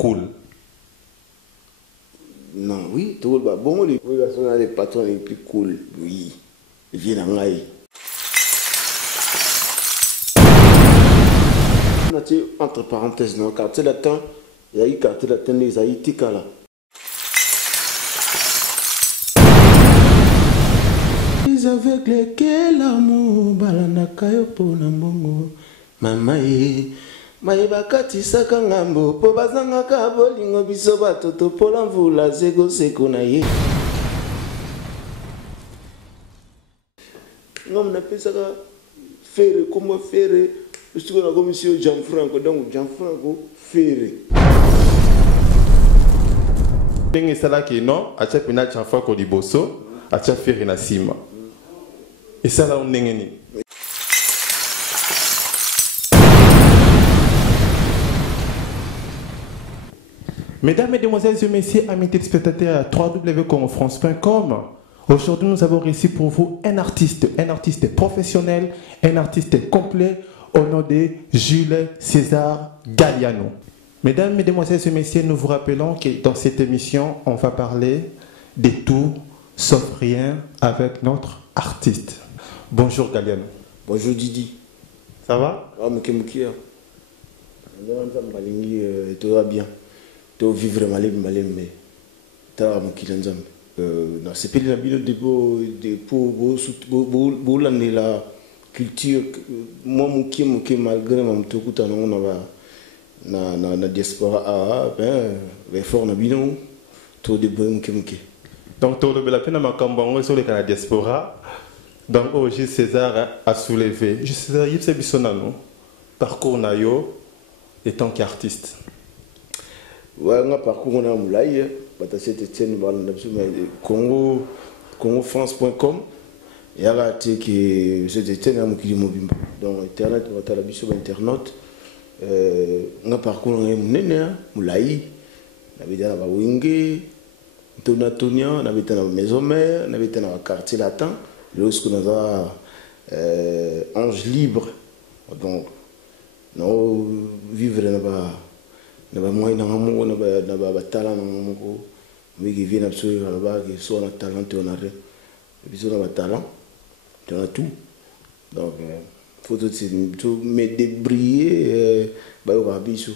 cool. Non, oui, tout le monde. Bon, les patrons les plus cool, oui. Ils viennent en aïe. Entre parenthèses, non, quartier latin, il y a eu quartier latin, les Haïtika là. Les aveugles, quel amour, balanakayo pour Nambongo, mamaye. Maïba katisaka ngambo po bazangaka bolingo biso batoto pola mvula zego seko na ye ngom na pesaka fere comme fere ustuko na commission Jean-Franco donc Jean-Franco fere Ndenge salaki non acha pena Jean-Franco liboso acha fere na sima esala ndenge ni. Mesdames, Mesdemoiselles et Messieurs, amis téléspectateurs à www.congofrance.com, aujourd'hui nous avons réussi pour vous un artiste professionnel, un artiste complet au nom de Jules César Galliano. Mesdames, Mesdemoiselles et Messieurs, nous vous rappelons que dans cette émission, on va parler de tout sauf rien avec notre artiste. Bonjour Galliano. Bonjour Didi. Ça va? Ah, Mouké. Tout va bien. To vivre malem mais ta mon kilanzam non c'est pas la bio de pour la culture moi mon malgré mon tokuta na diaspora ben fort na bino to de bon muke donc to le la peine makambo sur le Canada diaspora donc Jules César a soulevé Jules César il s'est bisonano parcours nayo étant qu'artiste. Ouais, on a parcours on a moulay, Saint-Étienne, congofrance.com. Et à la tête que Saint-Étienne a mobile. Donc internet, on va la sur internet. On a parcours on a moulay, on avait dans la Wingé, Tonatonia, on avait dans la maison mère, on avait dans le quartier latin. Lorsqu'on a Ange libre, donc nous vivre là-bas. Na ba moy na ngamu na ba talent na ngamu ko mi qui vient absolument là-bas qui sont na talent on a et puis on a talent on a tout donc faut tout me débriller ba yo ba biso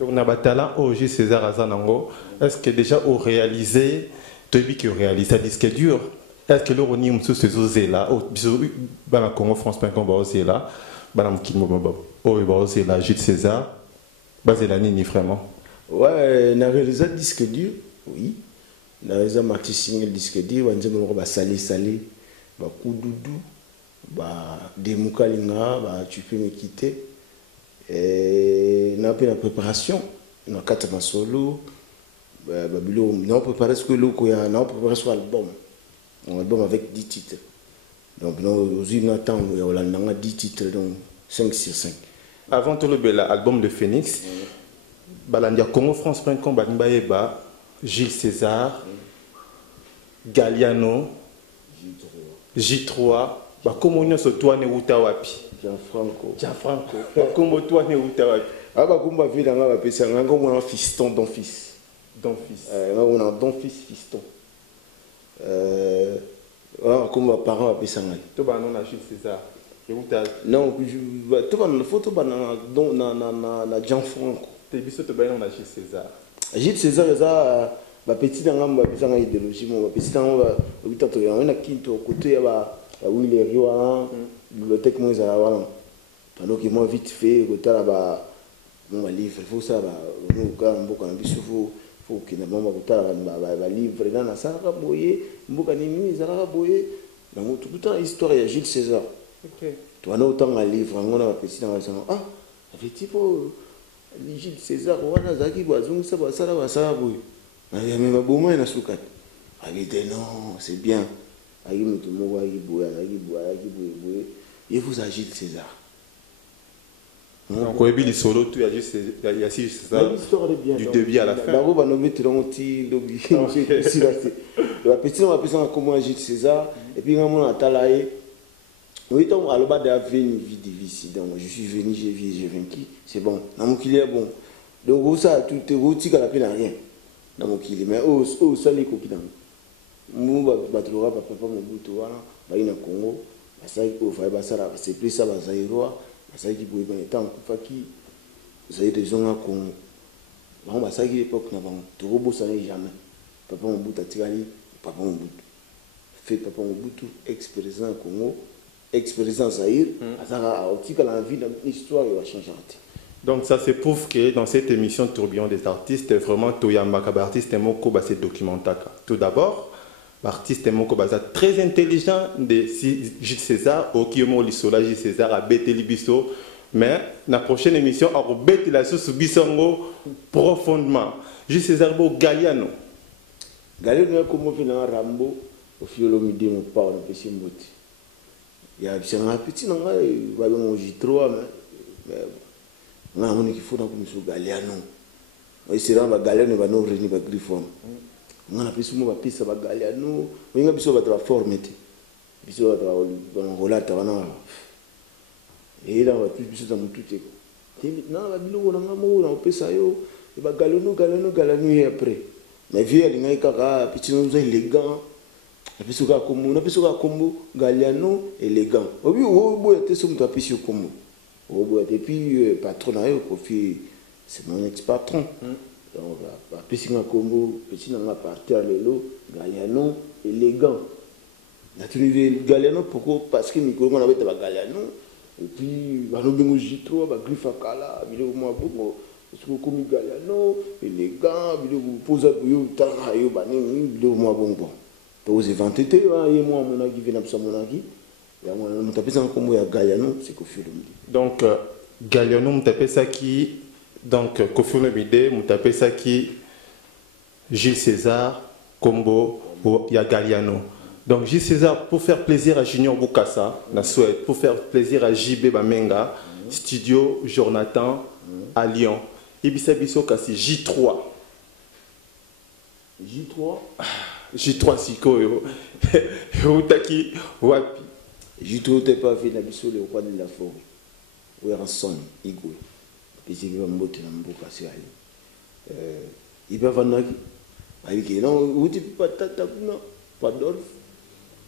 donc na ba talent au Jules César Azanango est-ce que déjà au réaliser tu as vu que réaliser disque dur est-ce que le roni mso se zoze là au biso ba na Congo France.com ba oser là ba na mkimo ba o ba oser là Jules César basé la nini vraiment. Ouais, on a réalisé un disque dur, oui. On a réalisé un maxi single disque dur, on a dit salé, bah koudoudou, bah demoukalinga, bah tu peux me quitter. Et on a fait la préparation, on a 4 solo, bah bilo, on a préparé ce que l'eau on a préparé son album, un album avec 10 titres. Donc nous aussi attend, on a 10 titres donc 5 sur 5. Avant tout l'album de Phoenix, Balandia congofrance.com, Balimbaeba, Jules César, Galliano, J3, comment on se tourne ou tawapi? Gianfranco. Comment toi ne ou tawapi? Ah bah comme vu dans la PC, on a un fiston don fils. On a don fils fiston. Comme parent à PC. Toi bah non à Jules César. Non, tu vas la photo na Gianfranco. Tu as vu on a Jules César. Jules César est petit dans la idéologie, petit dans la quinto côté où il est Rio, bibliothèque moi ça voilà. Pendant que moi vite fait côté là-bas mon livre, il faut ça nous quand beaucoup en biso faut que na mama côté là livre dans la salle boyer, mboka ni mise à la boyer. Donc tout le temps histoire de Jules César. Ok. Tu as autant un livre, on a petit dans la salle. Ah, effectivement Jules César wana zaki bazungisa basala basala boy. Mais ma boma ina sukat. Agite non, c'est bien. Agi mutu mo agi boya. Il faut ça Jules César. Donc, il y a solo, il y a juste ça. Du début à la fin. D'abord, on va mettre dans le petit lobby. La petite, on va appeler ça comme Jules César. Et puis, on a talaye. Oui, donc, à l'obas de la vie ici. Donc, je suis venu, j'ai vaincu. C'est bon. Dans mon client, bon. Donc ça tout est outil qu'on appelle rien dans mon kili mais ça les coquilles dans moi batulora papa Mobutu wana baina Congo ça il faut faire ça c'est plus ça bazaïroa ça qui pouvait bien temps faki ça des gens à Congo bon ça qui l'époque na bon to robo ça n'est jamais papa Mobutu atikali papa Mobutu fait papa Mobutu ex-président Congo ex-président Zaïre ça a aussi la vie dans l'histoire va changer. Donc ça c'est prouve que dans cette émission Tourbillon des artistes, vraiment Toyamba artiste moko ba c'est documentaire. Tout d'abord, l'artiste moko ba très intelligent de Jules César au Kiomo Lisola Jules César a bêté libiso, mais la prochaine émission a bêté la sous bisongo profondément. Jules César bo Galliano. Galliano comme on fait dans Rambo au fiolo midi mon pas on peut s'imboter. Il y a un petit non va on J3 mais on a qu'il faut dans comme sur Galliano et c'est là Galliano va nous réunir ba Griffon on a plus souvent ba pisa ba Galliano on a biso ba tra formité biso ba on relata wana et là on va plus biso dans tout est non ba bilo on a mo on pesa yo et ba Galliano et après mais vieux il ngai kaka petit nous élégant na biso ka kombo Galliano élégant obi o était sur ta pisi kombo. Et puis, patron, c'est mon ex-patron. Donc, petit combo, petit partir le lot, Galliano, élégant. La tenue Galliano, pourquoi? Parce que nous avons avait Galliano. Et puis, nous avons J3, Griffe à Kala, nous avons comme Galliano, élégant, nous avons posé pour vous, Tarayo, nous avons bon. Pour vous éventer, moi, mon agui, vient à mon agui. Donc, Galliano, vous tapez ça qui, donc, Kofi Olomide, vous tapez ça qui, Gilles César, Combo, il y a Galliano. Donc, Gilles César, pour faire plaisir à Junior Bukasa, pour faire plaisir à JB Bamenga, Studio Jonathan à Lyon. Ibisa Biso Kassi J3. J3 J3 Siko, Utaki, Wapi. J'ai tout pas fait l'habitude le roi de la forêt. Où est son Igwe. Puis il va monter dans le bocassé. Il va vendre. Il dit non, où tu peux pas t'attaquer, pas d'orf.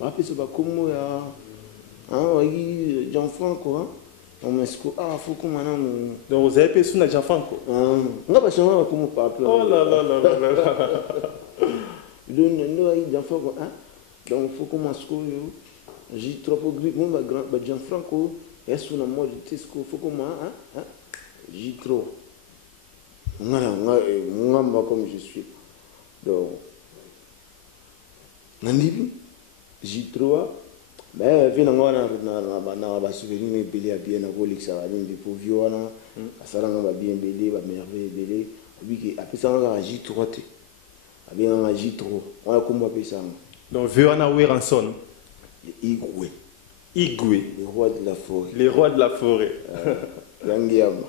Après, ça va comme ya. Ah, Jean-Franco, hein. On m'esco. Ah, faut qu'on m'en. Donc vous avez payé sur Jean-Franco. On va pas changer comme pas. Oh là là là là là. Non, Jean-Franco, hein. Donc faut qu'on m'esco. J'ai trop gris, moi, Gianfranco, est-ce qu'on a moi de Tesco, faut comment, hein? J'ai trop. Moi, comme je suis. Donc, j'ai trop. Mais, viens, on a souvenir, belé à bien, à Rolex, à l'une des pauvres violents, à Sarang, va bien belé, va merveille belé. Oui, après ça, on a j'ai trop. Bien, on a j'ai trop. On a comment appeler ça? Donc, Viona Weranson. Igwe. Igwe. Le roi de la forêt. Les rois de la forêt. Yangiam.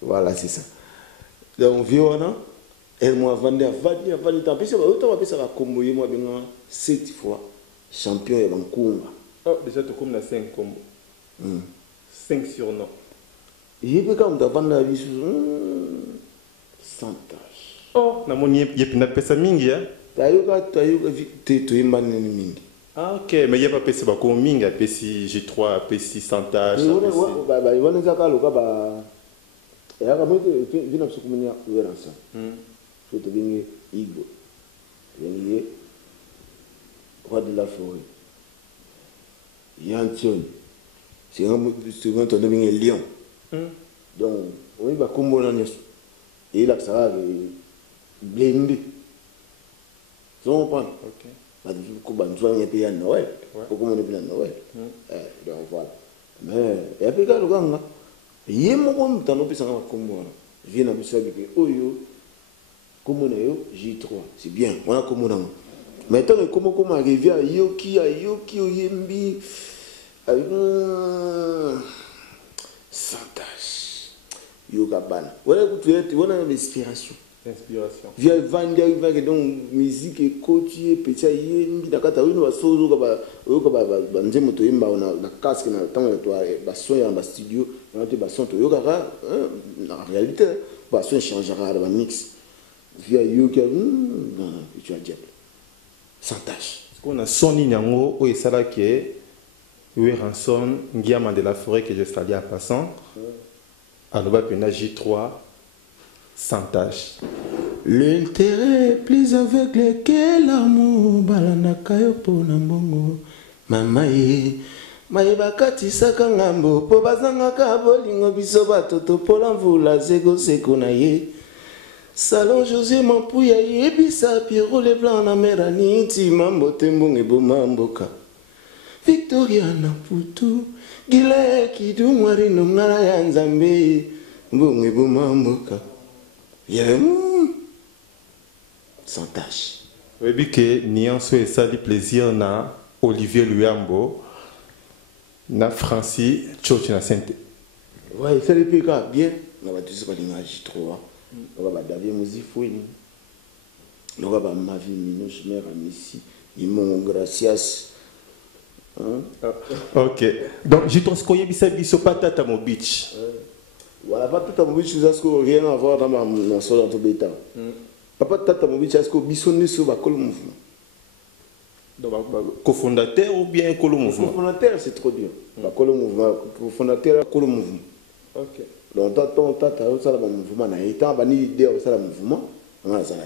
Voilà, c'est ça. Donc, Viona, elle m'a vendu à 20 ans. Puis, ça va comme moi, 7 fois champion de Vancouver. Oh, déjà, tu comme 5 combos. 5 surnoms. Il peut quand même vendre la vie sur 100 tâches. Oh, na mon yep na pesa mingi hein. Ah ok, mais il n'y a pas pesa bako mingi, pesi G3, pesi Santage. Roi de la forêt. Yantion. C'est un lion. Donc, on va comme et là, ça va blender. On prend. Ok. Il y a Noël. Pourquoi on est bien Noël? Donc voilà. Mais, il y a pas de ganga. Il y a mon compte dans l'opération comme moi. Je viens d'observer que Oyo, comme on est J3, c'est bien. On a comme on a. Maintenant, comment arriver à Yoki, Yembi, avec Santage, Yoga Ban. Voilà, tu as une inspiration. Inspiration. Via Vandia, il va que donc musique et côté, petit aïe, Midakata, oui, nous va sauver, banze moto imba, on a la casque, on a le temps, on a basson, il y a un studio, on a des bassons, Toyokara, en réalité, basson changera, on va mix. Via Yoka, tu as diable. Sans tâche. On a Sonny Nyango, où est ça là qui est, où est Ranson, Guillaume de la forêt que je salue à passant, à l'Oba Pena J3, sans tâche. L'intérêt est plus aveugle que l'amour, balanaka yo pona mbongo. Mama ye, mayeba katisaka ngambo, po bazangaka bolingo biso batoto pola mvula zego seko na ye. Salon José Mampouya yebisa Pierrot les blancs na merani ntima mbote mbongo eboma mboka. Victoria na putu, gile kidumwari nomngala ya nzambe, mbongo eboma mboka. Yeah. Sans tâche. Oui, bien que Nianso et ça du plaisir na Olivier Luyambo, na Francis Tchotch na Sainte. Ouais, ça depuis quand bien. On va tous parler de J3. On va David Mouzifouni. On va ma vie minouche mère Messi. Ils m'ont gracias. Ok. Donc j'ai transcoyé biso patata mon beach. Voilà, pas tout à mon beach, rien à voir dans ma soeur dans ton bêta. Papa tata mon beach, est-ce que bisonné sur le mouvement? Donc, cofondateur ou bien le mouvement? Cofondateur, c'est trop dur. Le mouvement, cofondateur, le mouvement. Ok. Donc, tata, ça le mouvement, il y a une idée, ça le mouvement, on a ça là.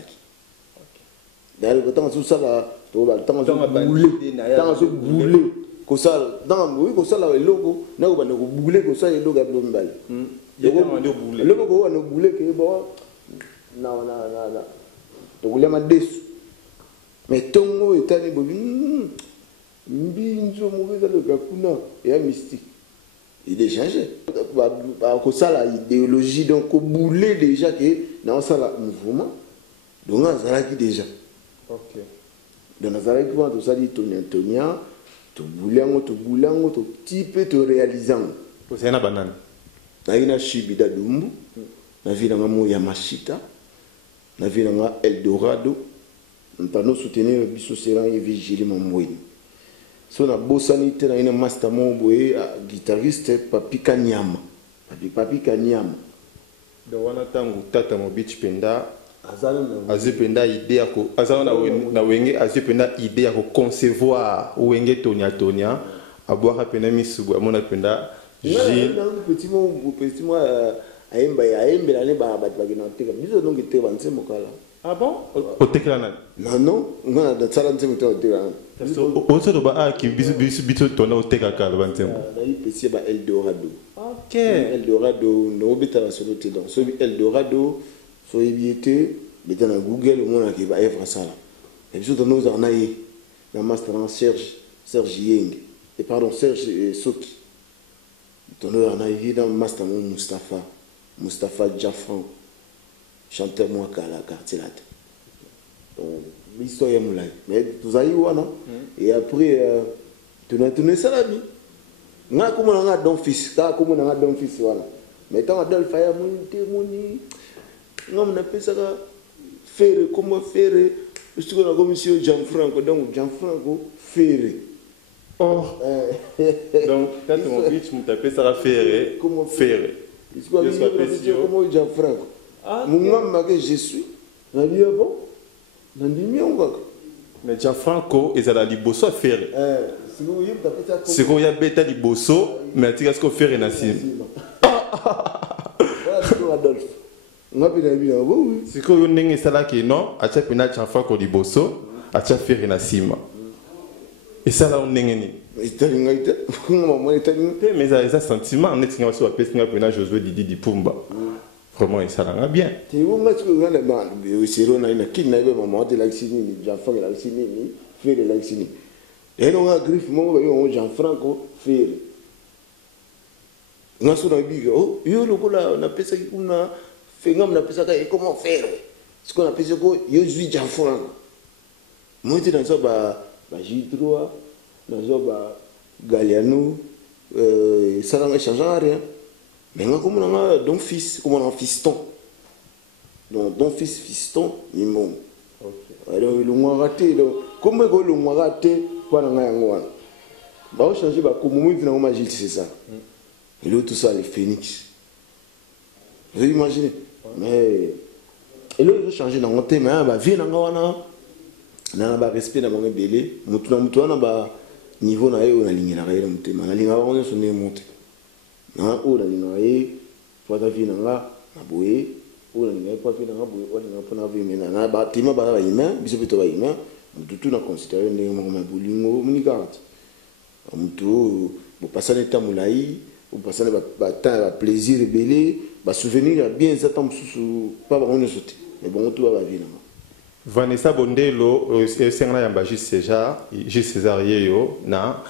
D'ailleurs, quand on ça là, tant que bouler, que ça, dans oui, que ça là, le logo, n'a pas de bouler, que ça, le logo a de l'ombal. Le logo a de bouler, que bon, non. Donc, il y a des déçus. Mais ton mot est allé, Mbinzo mauvais dans le Kakuna, et un mystique. Il est changé. Comme ça, l'idéologie, donc, au boulet déjà, que dans ça, le mouvement, donc, on a qui déjà. Ok. Donc, on a qui, tout ça, dit, Tonia, tu boulango, tu type, tu réalisant. C'est une banane. Na ina Shibida Dumbu, na vila nga Yamashita, na vila nga Eldorado, nous soutenir biso seran et vigile mamouine. So na bosanité na ina master moboé guitariste Papi Kanyama. Papi Kanyama. Donc wana tangu tata mo beach penda azipenda idée ya ko azana na wenge azipenda idée ya ko concevoir wenge tonia aboira pena misubu amona penda Gilles petit mot aimba la ne ba bagina teka biso donc te banse mokala. Ah bon? Au Teklan? Non, on a des salons de Teklan. Au Soba, qui biso tourne au Tekakal, Bantem. Il peut y avoir Eldorado. Ok. Eldorado, nous avons sur le téléphone. Sur Eldorado, sur l'IBT, mais dans Google, on a qui va être ça. Et puis, nous en avons dans Master Serge Yeng. Et pardon, Serge Soki. Nous en avons dans Master Mustapha Jaffran. Chanteur moi kala quartier là. Donc l'histoire est moulay. Mais vous avez vu non? Et après tu ça la vie. Nga comme on a don fils, ta comme on a don fils voilà. Mais tant Adolphe ya mon témoigner. Non on appelle ça faire comment faire parce que la commission Jean-Franco donc Jean-Franco faire. Oh. Donc quand mon bitch me taper ça faire comment faire. Comment Jean-Franco. Mon que je suis, on dit bon, on dit mieux encore. Mais Gianfranco, ils ont la liboso à faire. C'est qu'on y a bêta liboso, mais tu as ce qu'on fait Nassim. Adolphe. C'est qu'on y a ça là qui non, à chaque fois Gianfranco liboso, à chaque fois Nassim. Et ça là on n'est ni. Mais ça sentiment, on est sur la peste, on a Josué Didi di Pumba. Vraiment, ça va bien. Tu vois, je suis là, je suis là, Jean-Franco, et on a griffe, Jean-Franco, fait. On a son ami, oh, on a fait ça, on a fait comment faire. Ce qu'on a fait, c'est que je suis Jean-Franco. Moi, je suis dans ça, J3, dans ça, Galliano, ça n'a changé rien. Mais comment on a donc fils, comment on a fiston. Donc, don fils fiston, mimon. Alors, le moins raté, comment le moins raté, quoi, on a un bah, on change, bah, comme moi, finalement, Gilles, c'est ça. Et là, tout ça, les phénix. Vous imaginez? Mais, et là, ils ont changé dans mon thème, bah, viens dans le respect dans mon belé, on a niveau na yo na ligne na rayon mutema na linga on so ne monte na o na linga ye pota vina nga na boye o na linga pota vina nga boye o na pona vina na ba tima ba yima biso beto ba yima mutu na considérer ndenge mo ma bolingo munikati mutu bo passer temps mulai bo passer ba temps ba plaisir belé ba souvenir bien ça temps sous pas ba on sauter mais bon tout ba vina. Vanessa Bondelo, Sengla Yamba Gilles César Yeyo, na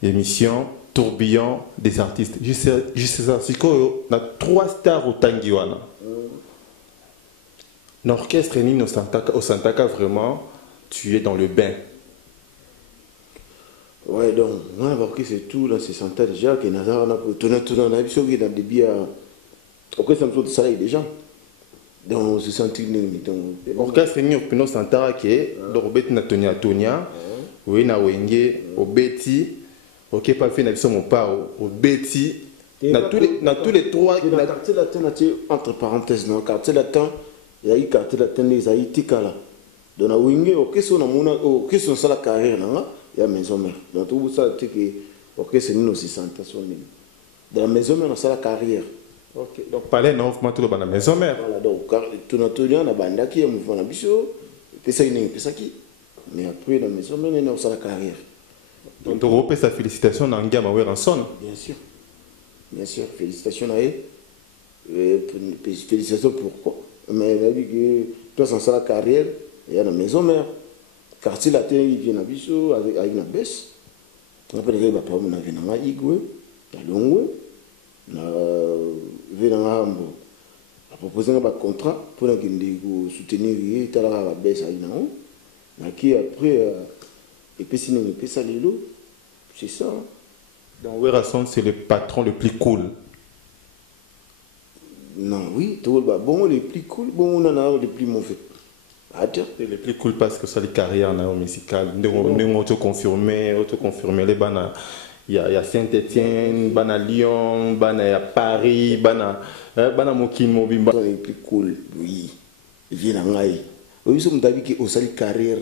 émission Tourbillon des artistes. Gilles César Siko, na 3 stars au Tangiwana. L'orchestre Nino au Santaka, vraiment, tu es dans le bain. Ouais, donc, on a marqué c'est tout, là, c'est Santa déjà, qui n'a pas tourné, on a vu ça, qui a des billets. Ok, ça me saute ça déjà. Donc, c'est senti que orchestre ni opino santara ke do robeti na Tonia oui na wenge obeti OK pas fait na biso mon pa obeti na tous les trois la quartier latin entre parenthèses non quartier latin il y a eu quartier latin les haïti kala donc na wenge OK so na mona OK so ça la carrière là il y a maison mère donc tout ça c'est que OK c'est nous aussi santa son dans la maison mère ça la carrière. OK. Donc, parler non, vous m'avez dans la maison mère. Voilà, donc, tout notre lien, on a banda qui est mouvement la bicho, et ça, il n'est pas ça qui. Mais après, dans la maison mère, on a sa carrière. Donc, tu repères sa félicitation dans Ngama Weranson. Bien sûr, félicitations à elle. Félicitations pourquoi? Mais elle a dit que toi, sans la carrière, il y a la maison mère. Quartier latin, il vient à bicho avec la baisse. On appelle les papas, on a vu dans la Igwe, à Longwe. Na venanga ambo a proposé un contrat pour nous soutenir et tala la baisse à inao na qui après et puis sinon il peut salir l'eau c'est ça. Dans Werason c'est le patron le plus cool. Non oui tout le bon le plus cool bon on en a le plus mauvais. C'est le plus cool parce que ça les carrières na musicale nous auto-confirmer les bana. Il y a Saint-Étienne, Bana Lyon, Bana Paris, Bana Mokin Mobimba. C'est le plus cool, oui. Il vient en Aïe. Oui, nous avons dit qu'on s'allie carrière,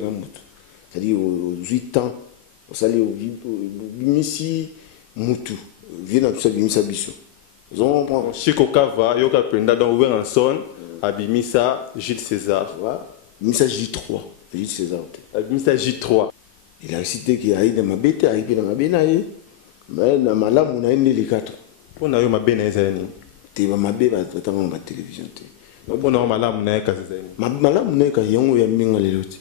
c'est-à-dire aux 8 ans, on s'allie au Bimissi, Moutou. Vient dans Bimissa Bissou. Chico Kava, Yoka Penda, dans Ouveranson, Abimissa, Gilles César. Bimissa J3, Gilles César. Abimissa J3. Il a cité qu'il y a eu dans ma bête, arrivé dans ma bénaïe. Mais dans ma lame, on a une les 4. On a eu ma bénaïe. Tu vas ma bête, tu vas ma télévision. On a ma lame, on a eu ma lame, on a eu un yon, il y a les autres.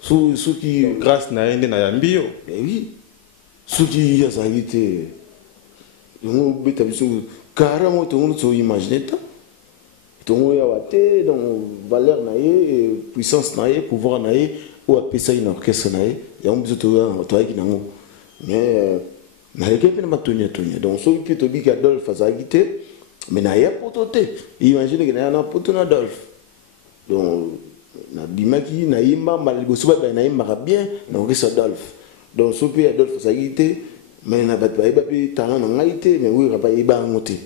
Ceux qui. Grâce à une Nayambio. Eh oui. Ceux qui ont été. On a bête, carrément, tout le monde s'est imaginé. Tout le monde a été dans valeur, puissance, pouvoir, ou appeler ça une orchestre, il y a un peu de travail qui n'a pas. Mais, donc, ceux qui te disent qu'Adolphe a quitté, mais il n'y a pas de imaginez qu'il y a un peu d'Adolphe. Donc, Bimaki, Naïma, Malgosuba, Naïma, bien, donc c'est Adolphe. Donc, ceux qui Adolphe a quitté, mais il n'y a pas de talent en réalité, mais oui, il n'y a pas de monter.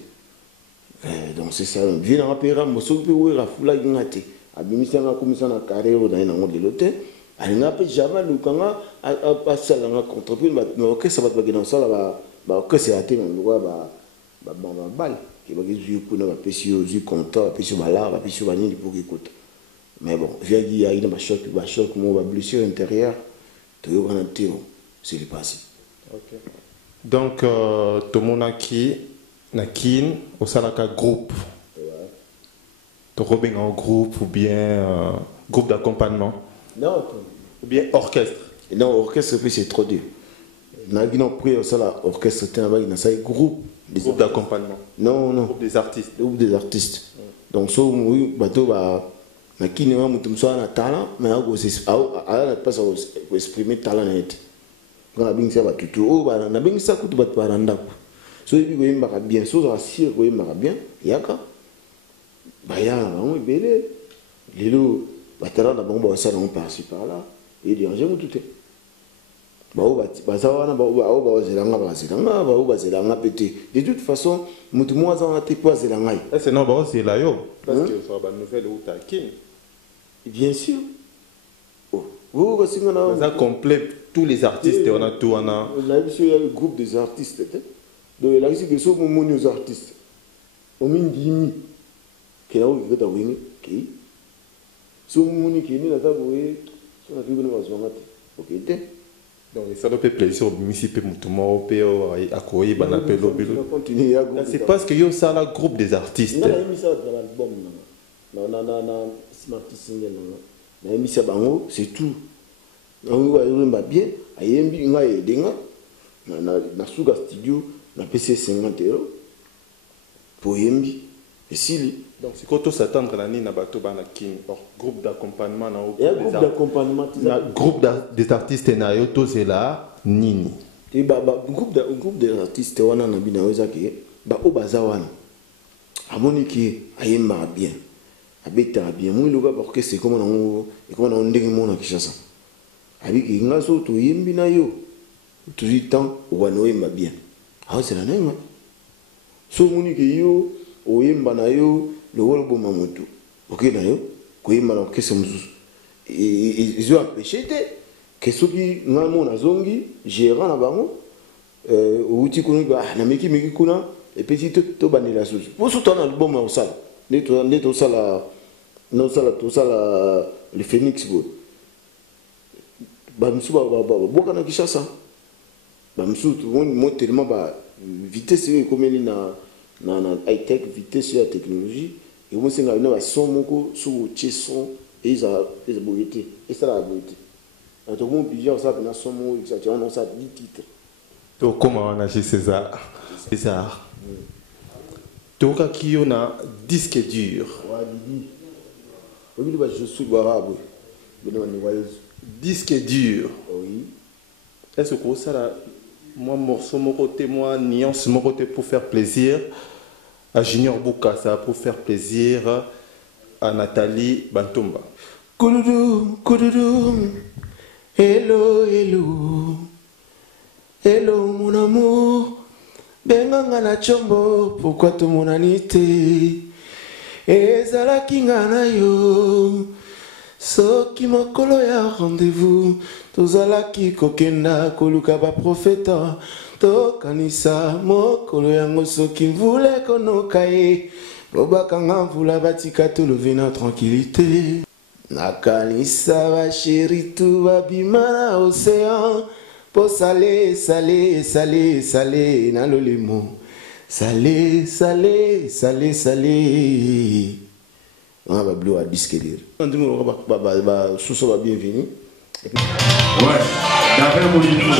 Donc, c'est ça. Viens dans la période, mais ceux qui ont la foule à gagner. Abimisi a commencé à carrière dans un l'hôtel. Elle n'a pas jamais lu quand a passé dans la contre-prise, mais ok, ça va te dans ça là, ok, c'est à terre, on doit balle, qui va jouer pour nous, jouer content, jouer balar, jouer vanille pour écouter. Mais bon, j'ai dit, il y a un choc, moi, blessure intérieure, tu vois, c'est le passé. Donc, tout le monde a qui, Nakin, au Salaka groupe. Tu robin en groupe ou bien groupe d'accompagnement? Non, ou bien orchestre? Non, orchestre, c'est trop dur. Nous pris orchestre, c'est un groupe d'accompagnement. Non. Groupe des artistes. Groupe des artistes. Donc, si vous avez un talent, mais vous n'avez pas exprimer talent. Quand vous avez un tutu, vous avez un bien, si vous avez bien, il y a baya na bango ebele lelo batala na bango basala on par-ci par-là et déranger mutu te bao baza wana bao bazelanga bazelanga bao bazelanga pété de toute façon mutu mo aza te po azelanga c'est non bao c'est là yo parce que ça va nouvelle ou ta king bien sûr vous basinga na ça complète tous les artistes on a tout on a le groupe des artistes donc là ici que sont mon artistes au mingi qui là où il veut wingi qui sont mon qui ni la taboué sur la vie de ma zone OK donc ça doit faire plaisir au municipal mutumo peo akoyi banapel obilo c'est parce que yo ça la groupe des artistes na mis ça dans l'album na smart single na mis ça bango c'est tout on va yemba bien ayembi nga edenga na suga studio na PC 50 € pour yembi et sili donc c'est quand on s'attendre la nina bato bana king or groupe d'accompagnement na groupe d'accompagnement groupe des artistes na yo to c'est là nini et groupe des artistes wana na bina wezaki ba obaza wana amoni ki ayemba bien abeta bien moi le gars parce que c'est comme on ndenge mona kishasa abiki ngaso to yembi na yo tout le temps wana oyemba bien c'est la même so moni ki yo oyemba na yo le wolo bo mamoto OK na yo koyemba na kese mususu ils ont empêché que ceux qui ngamo na zongi gérant na bango outi kono na meki kuna et petit to banela susu pour tout un album au sala neto sala no sala to sala le Phoenix bo ba msuba boka na kishasa ba msu tout monde tellement ba vitesse comme elle na high tech vitesse la technologie et moi c'est na son moko sur son et ils a beauté et ça la beauté en tout monde plusieurs ça na son mot exactement on ça 10 titres donc comment on a chez César donc qui on a disque dur ouais Didi oui je suis arabe disque dur oui est-ce que ça là moi morceau mon côté moi nuance mon côté pour faire plaisir à Junior Bukasa pour faire plaisir à Nathalie Bantumba. Koudoudou, koudoudou, hello, hello, hello mon amour, benganga na chombo, pourquoi tout mon anité, ezala kingana yo, soki mokolo ya rendez-vous, tozala ki kokenda koluka ba profeta. Tokanisa mokolo yango soki mvula konoka ye lobaka nga mvula batika tolovi na tranquillité nakanisa basheri tu babima na océan po sale sale sale sale na lolemo sale sale sale sale on va bleu à disque dire on dit mon ba sous ba bienvenue ouais d'après mon niveau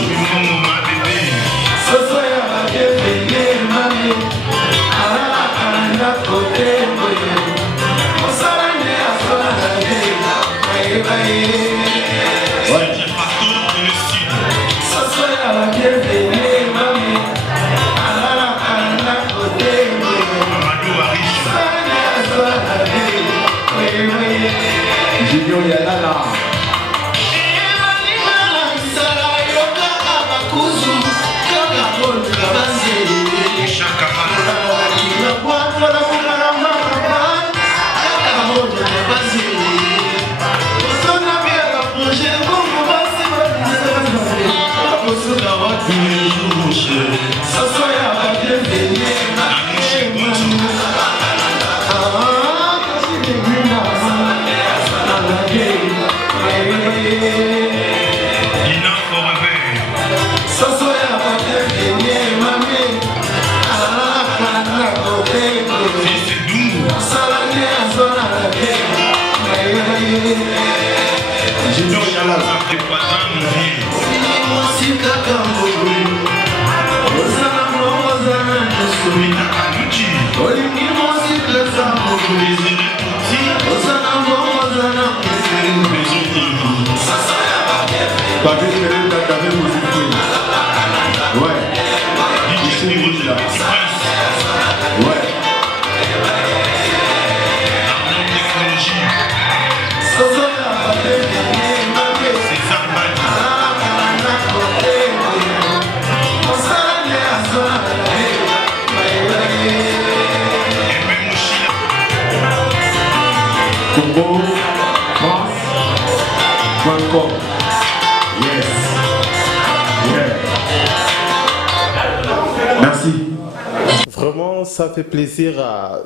ça fait plaisir à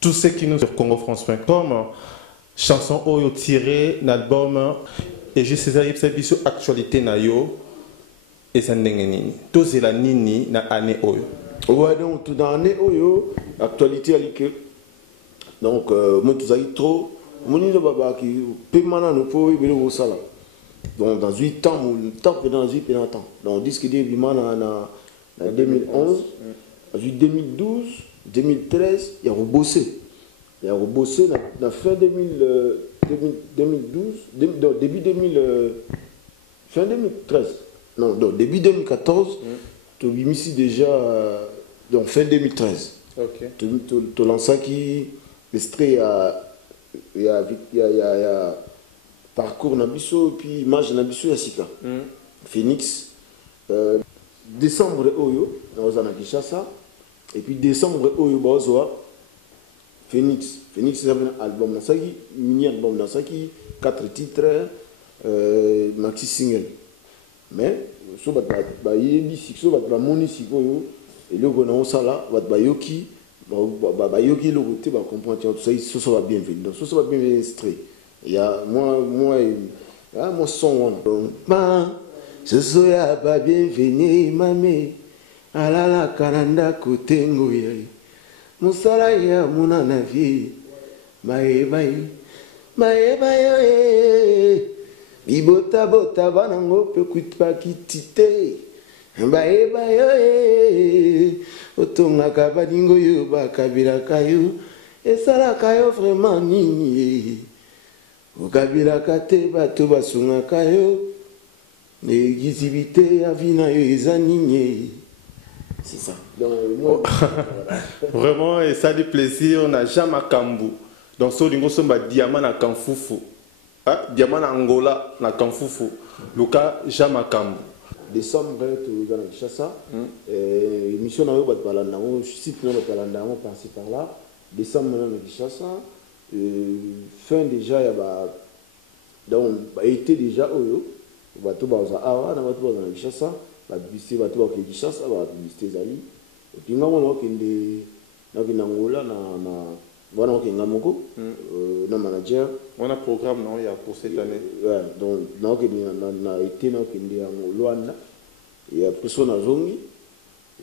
tous ceux qui nous sur congofrance.com. Chanson Oyo tirée l'album et je sais que c'est actualité na yo et ça n'engeni. Tout c'est la nini na année Oyo. Ouais, donc tout dans l'année Oyo, actualité à l'IK. Donc, moi, tout ça, trop. Mon niveau baba qui peut maintenant nous faut y au sala. Donc, dans 8 ans, dans 8 ans. Donc, disque dit en 2011, en 2012, 2013, il y a rebossé. Il y a rebossé dans la fin 2012, début 2000, fin 2013. Non, donc début 2014, tu as mis ici déjà, donc fin 2013. Ok. Tu as lancé qui, il y a parcours Nabiso, puis image Nabiso Yassika. Phoenix. Décembre Oyo, dans Kinshasa. Et puis décembre Oyo, Bazoa. Phoenix. Phoenix, c'est un album Nasaki, mini album Nasaki, 4 titres, maxi single. Mais, so bat ba yebi sikso bat ba moni sikoyo, et le gona osala bat ba yoki, ba yoki le côté ba comprendre tout ça, so va bien venir. Donc so va bien venir extrait. Il y a moi son ba ce ya ba bien venir mame. Alala kananda kotengo yai. Musala ya muna na vie. Bae yo Bibota bota banango pe kuitpa kitite. Bae yo Otonga kabadingo yo bakabira kayo. Esala kayo vraiment nini. Okabira kate bato basunga kayo. Negizibite ya vina yo ezanini. C'est ça. Donc, moi, Vraiment, et ça du plaisir, on n'a jamais Kambu. Donc, ce lingo somba diamant na Kanfufu. Diamant na Angola na Kanfufu. Luka jamais Kambu. Décembre, tu vas à Kinshasa. Émission na yo bat balanda, site na balanda, on passe par là. Décembre na Kinshasa. Fin déjà ya ba donc été déjà oyo. Bato baza awa na bato baza na Kinshasa. La publicité va tout qui chasse la publicité zali et puis nga mona okende na Angola na voilà ok nga moko na manager On a un programme non il y a pour cette année. Ouais, donc na ok na été na okende ya Luanda et après ça na zongi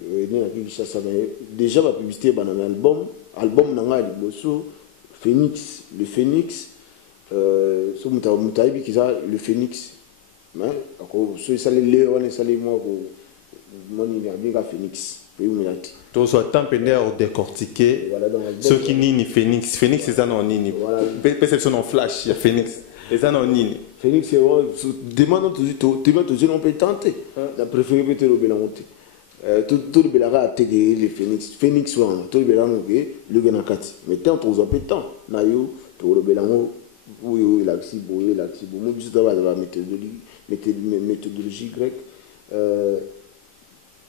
et na Kinshasa mais déjà la publicité ba na album na nga liboso Phoenix le Phoenix so mutayibi kiza le Phoenix. Mais si ça les on est salé moi mon bien Phoenix puis tout soit temps pénère décortiquer ce qui nini Phoenix c'est ça non nini perception en flash il y a Phoenix et ça non nini Phoenix c'est demande toujours on peut tenter la préféré peut-être le belangote tout le belara tege les Phoenix one tout le belango le ganakati mais tant on a peu de temps na yo tout le belango oui l'axi boye l'axi bon moi juste avoir la méthodologie grecque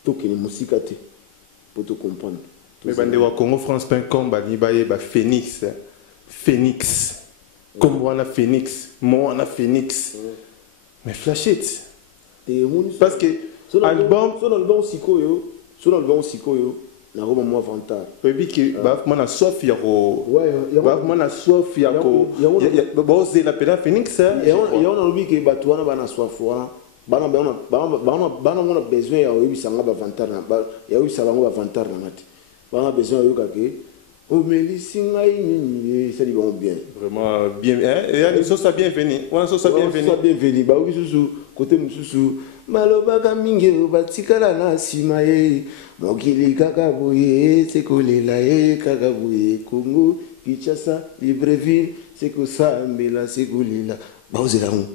tout qui est musique pour te comprendre mais bande wa congofrance.com bani baye ba Phoenix comme on a Phoenix moi on a Phoenix mais flash it parce que album son album sikoyo na roba mo avantage puis que ba mana soif ya ko ba mana soif ya ko ba ose la pena Phoenix et on a oublié que bato wana bana soif wana bana mona besoin ya oyebisanga ba avantage na ba ya oyebisa bango ba avantage na mati bana besoin ya yoka ke o melisinga ini ça dit bon bien vraiment bien et ça ça bienvenue on ça bienvenue ba obisusu côté mususu malobaka mingi batikala na sima ye mokili kaka boye sekolela ye kaka boye Congo Kinshasa Libreville sekosambela sekolela baozela ngo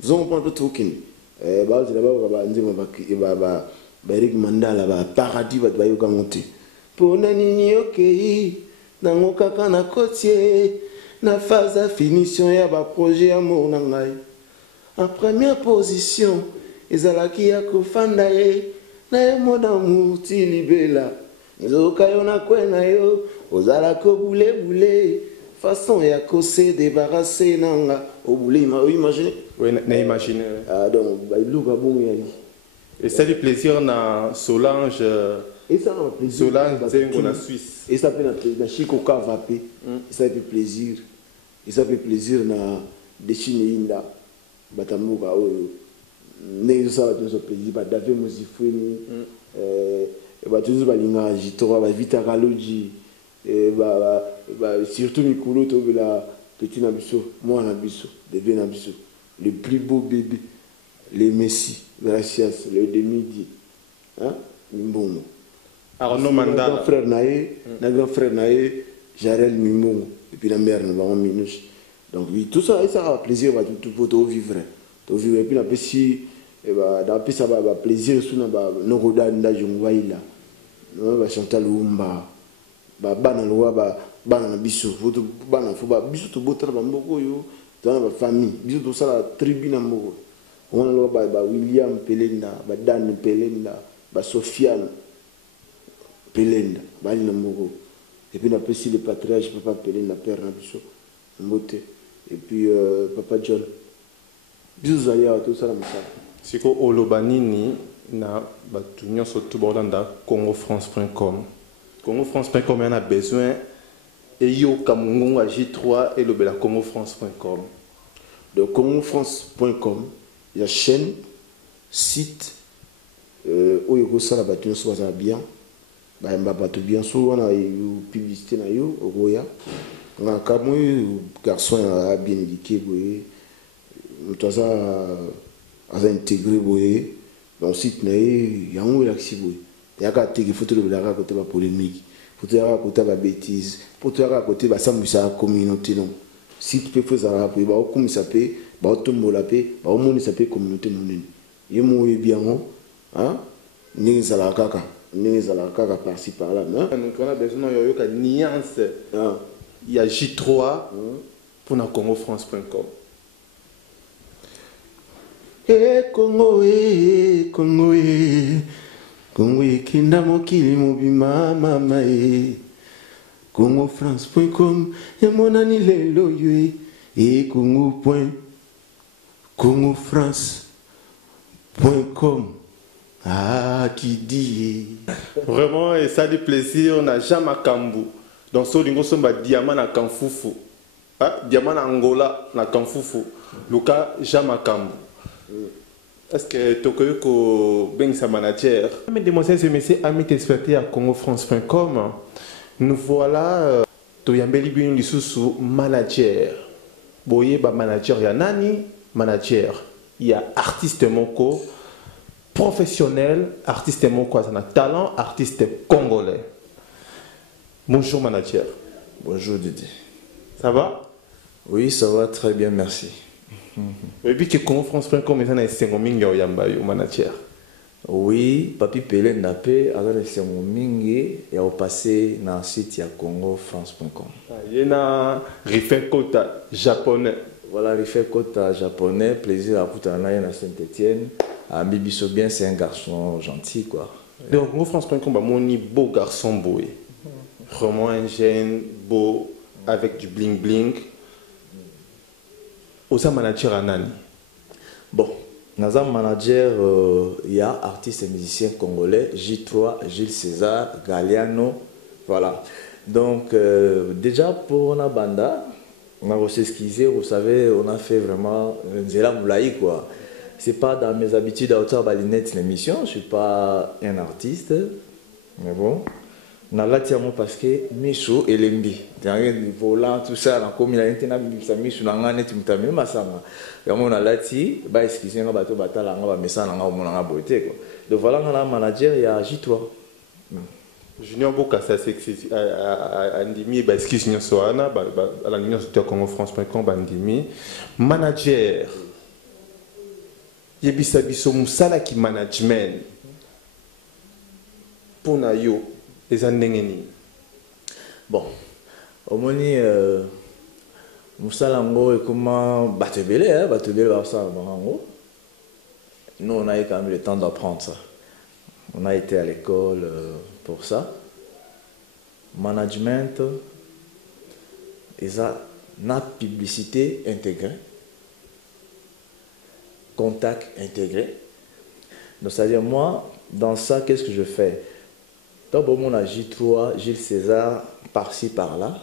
zongo pas tout kini baozela ba nzima ba Eric Mandala ba paradis ba bayoka monter pona nini okei nango kaka na kotie na phase de finition ya ba projet ya mona ngai en première position ezalaki ya kofanda ye na ye mona muti libela nzoka yo na kwena yo ozala ko boule façon ya kose débarrasser nanga au boule imagine oui na imaginer donc ba iluka bon yali et c'est du plaisir na Solange Et ça a plaisir. Cela, c'est en Suisse. Et ça fait na Chico Kavapé. Ça fait plaisir. Et ça fait plaisir na dessiner inda. Batamuka ne ça va toujours plaisir. David Mosifuni. Toujours balinga Jitora, Vita Kaloji. Surtout Mikolo Tobela Petit Nabiso, moi Nabiso, bébé Nabiso. Le plus beau bébé. Les Messi, gracias, le demi-di. Hein? Mbongo. Arnaud Mandala. Grand frère Naé, Jarel Mimou, et puis la mère, nous minus. Donc oui, tout ça, ça a plaisir, tout vivre. Tout vivre. Et puis la si, ça va plaisir, nous regardons dans Jungwaïla. Nous va chanter l'Umba. Bana loi, bana biso, bana faut biso tout beau travail, dans la famille, biso tout ça la tribu na moko. On a loi William Pelenda, Dan Pelenda, Sofiane Pelenda, bali na moko. Et puis on appelle le patriarche papa Pelenda père na biso, mbote. Et puis papa John. Biso zaya tout ça la mosala. Siko olobanini na batu nyonso tout bordanda congofrance.com. congofrance.com en a besoin et yo kamungu à J3 et le bela congofrance.com. Donc congofrance.com, il y a chaîne, site, où il y a ça la bâtiment soit bien, bah bien sûr on a eu publicité na yo roya, on a comme garçon bien éduqué boye, tout ça a intégré boye, dans le site na y a un relaxi boye. Il y a un photo de la côté de la polémique, photo de la côté de la bêtise, photo de la côté de la communauté. Si tu peux faire ça, tu peux comme ça peut, tu peux tomber la paix, tu peux ça peut communauté monnaie. Il y a un bien, hein, ni ça la caca, ni ça la caca par-ci par-là. Donc on a besoin de nuance. Il y a J3 pour na congofrance.com. Congo, Congo, Congo kinda mokili mobima mama congofrance.com et mon ani lelo yo et congofrance.com ah qui dit vraiment et ça du plaisir on a jamais kambu donc so lingo somba diamant na kanfufu ah diamant na Angola na kanfufu luka jamais kambu. Est-ce que tu as un manager? Mesdemoiselles et messieurs, amis téléspectateurs à congofrance.com, nous voilà Toyambeli Bini Lisusu manager. Boye ba manager ya nani? Manager. Il y a artiste moko, professionnel, artiste moko a talent, artiste congolais. Bonjour manager. Bonjour Didier. Ça va? Oui, ça va très bien, merci. Et puis que congofrance.com est un sengominga au yamba au manager. Oui, papi Pelé Napé a laissé mon mingi et a passé dans le site ya congofrance.com. Il y a un refait quota japonais. Voilà, refait quota japonais, plaisir à Poutana à Saint-Etienne. À Bibiso bien, c'est un garçon gentil quoi. Donc congofrance.com mon beau garçon beau. Vraiment un jeune beau avec du bling bling. Osa manager Anani. Bon, dans un manager, il y a artistes et musiciens congolais, J3, Gilles César, Galiano, voilà. Donc, déjà pour la banda, on a s'esquissé, vous savez, on a fait vraiment Nzela Moulaï, quoi. C'est pas dans mes habitudes à hauteur balinette l'émission, je suis pas un artiste, mais bon. Na latiamo parce que Michou et Lembi derrière le volant tout ça la comme il a été na bisa Michou na ngane timtamé masama ya mona lati ba excusez nga bato batala nga ba message nga mona nga beauté quoi donc voilà nga manager ya J3 Junior Boka ça c'est andimi ba excuse nyonso ana ba ala nyonso to congofrance.com bandimi manager yebisa biso musala ki management pour na yo. Bon, au moins, Moussalango et comment Batebele, nous on a eu quand même le temps d'apprendre ça. On a été à l'école pour ça. Management, et ça, la publicité intégrée, contact intégré. Donc, c'est-à-dire, moi, dans ça, qu'est-ce que je fais? Tant que on a J3, Gilles César, par-ci, par-là,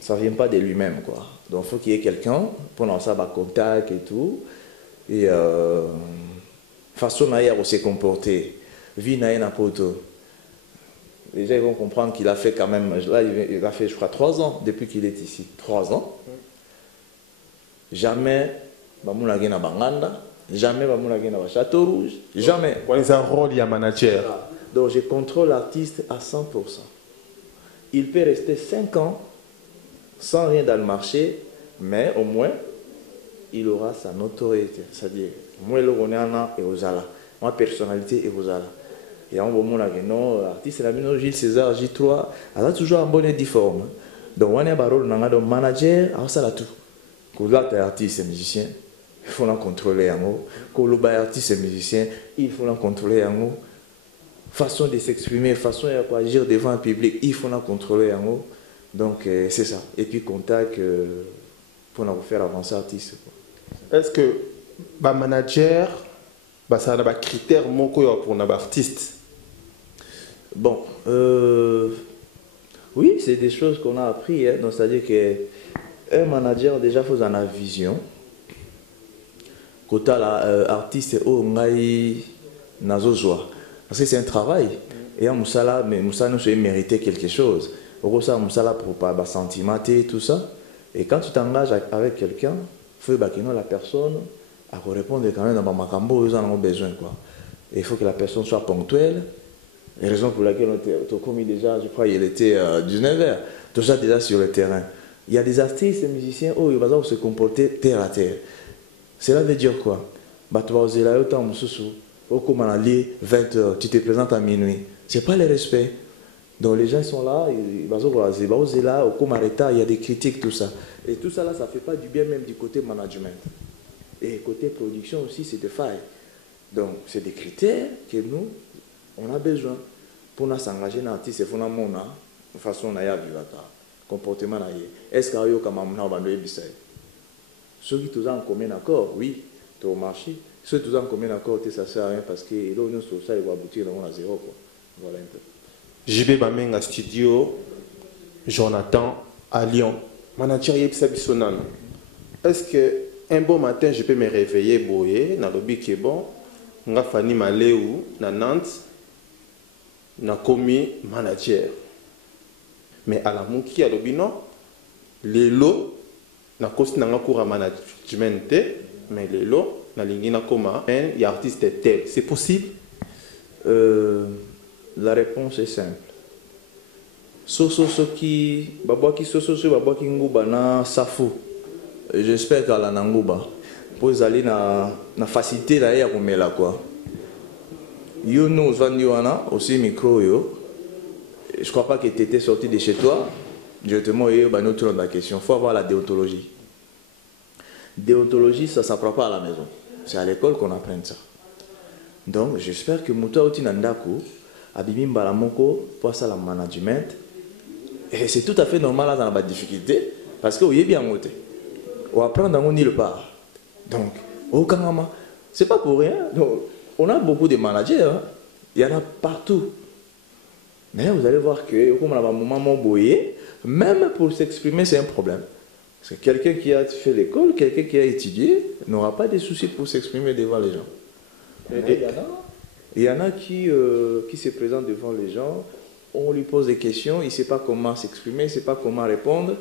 ça ne vient pas de lui-même, quoi. Donc, il faut qu'il y ait quelqu'un pour lancer un contact et tout. Et façon à se comporter, vie n'a pas auto. Déjà, ils vont comprendre qu'il a fait quand même, là, il a fait, je crois, 3 ans depuis qu'il est ici. 3 ans. Jamais, Bamoulagé na Banganda, jamais Bamoulagé na Château Rouge, jamais. Quel est un rôle, il y a manager. Donc, je contrôle l'artiste à 100%. Il peut rester 5 ans sans rien dans le marché, mais au moins, il aura sa notoriété. C'est-à-dire, moi, le Ronéana et Ozala, ma personnalité et Ozala. Et on va dire non, l'artiste, c'est la Gilles César, J3, elle a toujours un bon difforme. Donc, on a un rôle de manager, alors ça, là tout. Quand là, tu es artiste et musicien, il faut l'en contrôler en haut. Quand tu es artiste et musicien, il faut l'en contrôler en haut. Façon de s'exprimer, façon d'agir devant un public, il faut l'en contrôler en haut. Donc, c'est ça. Et puis, contact pour nous faire avancer l'artiste. Est-ce que le manager, ça a des critères pour un artiste? Bon, oui, c'est des choses qu'on a appris. Hein. C'est-à-dire qu'un manager, déjà, il faut avoir une vision. Quand l'artiste est au joie. Parce que c'est un travail. Et Moussala, mais Moussala nous mérité quelque chose. Moussala pour pas sentiment et tout ça. Et quand tu t'engages avec quelqu'un, il faut que la personne répondre quand même dans ma cambo, ils en ont besoin. Quoi. Et il faut que la personne soit ponctuelle. La raison pour laquelle on a commis déjà, je crois, il était 19h. Tout ça déjà sur le terrain. Il y a des artistes et musiciens où ils vont se comporter terre à terre. Cela veut dire quoi? Tu vas oser là, autant au comme on a lié 20h, tu te présentes à minuit. Ce n'est pas le respect. Donc les gens sont là, ils vont oser là, au comme arrêta, il y a des critiques, tout ça. Et tout ça là, ça ne fait pas du bien même du côté management. Et côté production aussi, c'est des failles. Donc c'est des critères que nous, on a besoin pour nous s'engager dans l'artiste, c'est fondamental. De façon, on a vu comportement. Est-ce qu'il y a eu comme un abandonné bisay? Ceux qui sont en commun accord, oui, tu au marché. Ceux qui sont en commun accord, ça ne sert à rien parce que là, nous sommes ça, ils vont aboutir dans zéro. Voilà un peu. JB Bamenga Studio, Jonathan à Lyon. Manager Yepsabisonan. Est-ce que un bon matin, je peux me réveiller, boyer, dans le lobby qui est bon, nga fani Maléou, na Nantes, na commis manager. Mais à la mouki, à l'obby non, les lots, na kosi na nga koura management, mais les lots, na lingina koma, il y a artiste tel. C'est possible? La réponse est simple. Sosoki, babaki sososo, babaki nguba na safu. J'espère qu'à la Nangouba, pour aller na facilité là, il y a comme là quoi. Yo nous vendions aussi micro yo. Je crois pas que tu étais sorti de chez toi. Directement yo ba nous tourne la question. Faut avoir la déontologie. Déontologie, ça s'apprend pas à la maison. C'est à l'école qu'on apprend ça. Donc j'espère que Mouta Oti Nandaku, Abimi Mbalamoko, pour ça la management. Et c'est tout à fait normal là dans la difficulté parce que vous êtes bien monté. On va prendre dans nulle part. Donc, au Kanama, c'est pas pour rien. Donc, on a beaucoup de managers, hein. Il y en a partout. Mais vous allez voir que, comme on a un moment boyé, même pour s'exprimer, c'est un problème. Parce que quelqu'un qui a fait l'école, quelqu'un qui a étudié, n'aura pas de soucis pour s'exprimer devant les gens. Il y en a qui se présentent devant les gens, on lui pose des questions, il ne sait pas comment s'exprimer, il ne sait pas comment répondre.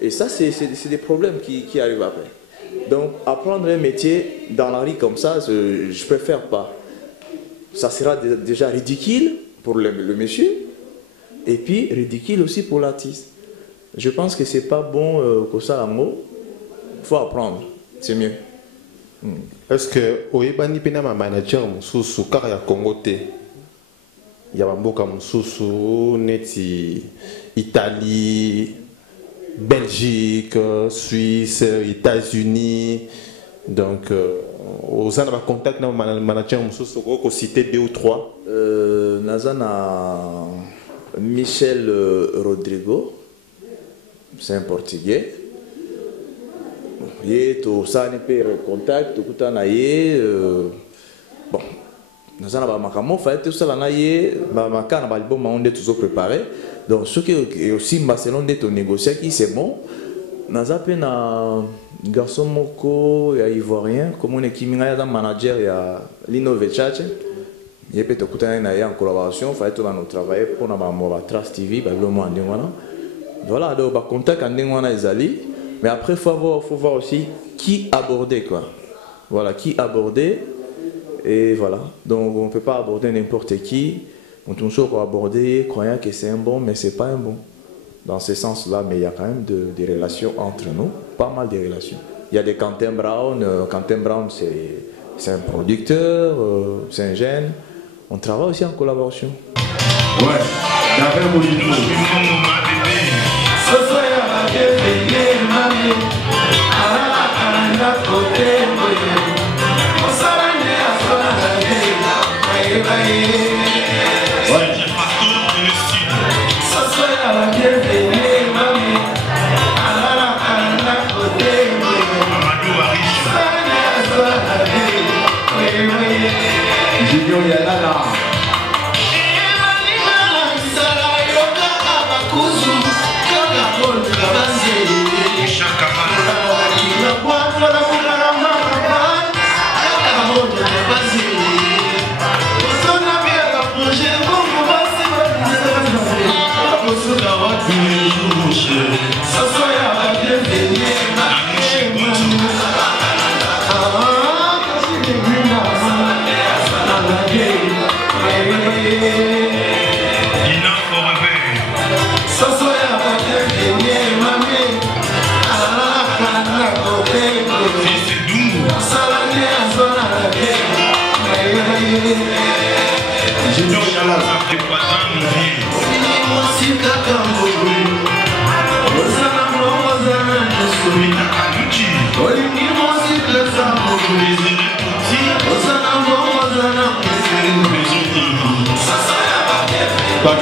Et ça, c'est des problèmes qui arrivent après. Donc, apprendre un métier dans la rue comme ça, je préfère pas. Ça sera déjà ridicule pour le monsieur, et puis ridicule aussi pour l'artiste. Je pense que c'est pas bon que ça, il faut apprendre, c'est mieux. Est-ce que Oebani Penama manager Moussou Karia Congo T? Il y a Mboka Moussou, Neti, Italie, Belgique, Suisse, États-Unis. Donc, aux en contact avec le manager Moussou, qu'on citer 2 ou 3. Nazana Michel Rodrigo, c'est un Portugais. Il est au Sanepé contact, bon, Nous avons makamon fait tout ça là naie makana balbum on est toujours préparé. Donc ce qui est aussi Barcelone d'être négocié qui c'est bon. Nous avons un garçon moko ya ivoirien comme on est qui minga ya manager ya Lino Vechache. Il peut écouter en collaboration, fait tout dans travailler pour na ba Trust TV balbum en dingwana. Voilà, donc bah contact en dingwana ezali. Mais après faut voir aussi qui aborder quoi. Voilà, qui aborder. Et voilà, donc on ne peut pas aborder n'importe qui. On peut toujours aborder, croyant que c'est un bon, mais ce n'est pas un bon. Dans ce sens-là, mais il y a quand même des relations entre nous, pas mal de relations. Il y a des Quentin Brown. Quentin Brown, c'est un producteur, c'est un jeune. On travaille aussi en collaboration. Ouais, d'après mon niveau. Pas